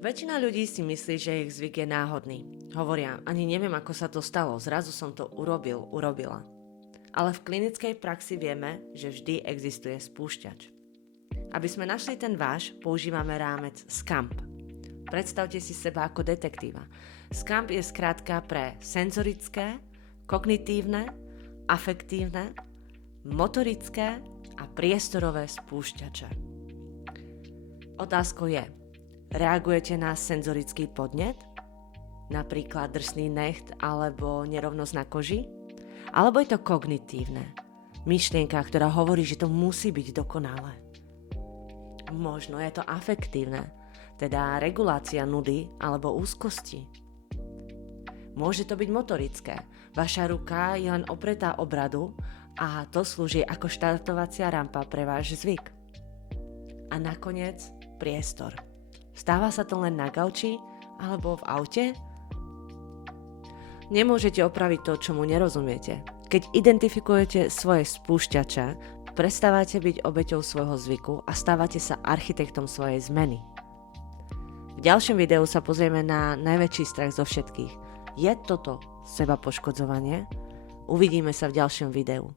Väčšina ľudí si myslí, že ich zvyk je náhodný. Hovoria, ani neviem, ako sa to stalo, zrazu som to urobila. Ale v klinickej praxi vieme, že vždy existuje spúšťač. Aby sme našli ten váš, používame rámec SCAMP. Predstavte si seba ako detektíva. SCAMP je skrátka pre senzorické, kognitívne, afektívne, motorické a priestorové spúšťače. Otázkou je, reagujete na senzorický podnet? Napríklad drsný necht alebo nerovnosť na koži? Alebo je to kognitívne? Myšlienka, ktorá hovorí, že to musí byť dokonalé. Možno je to afektívne, teda regulácia nudy alebo úzkosti. Môže to byť motorické. Vaša ruka je len opretá o bradu a to slúži ako štartovacia rampa pre váš zvyk. A nakoniec priestor. Stáva sa to len na gauči alebo v aute? Nemôžete opraviť to, čomu nerozumiete. Keď identifikujete svoje spúšťače, prestávate byť obeťou svojho zvyku a stávate sa architektom svojej zmeny. V ďalšom videu sa pozrieme na najväčší strach zo všetkých. Je toto seba poškodzovanie? Uvidíme sa v ďalšom videu.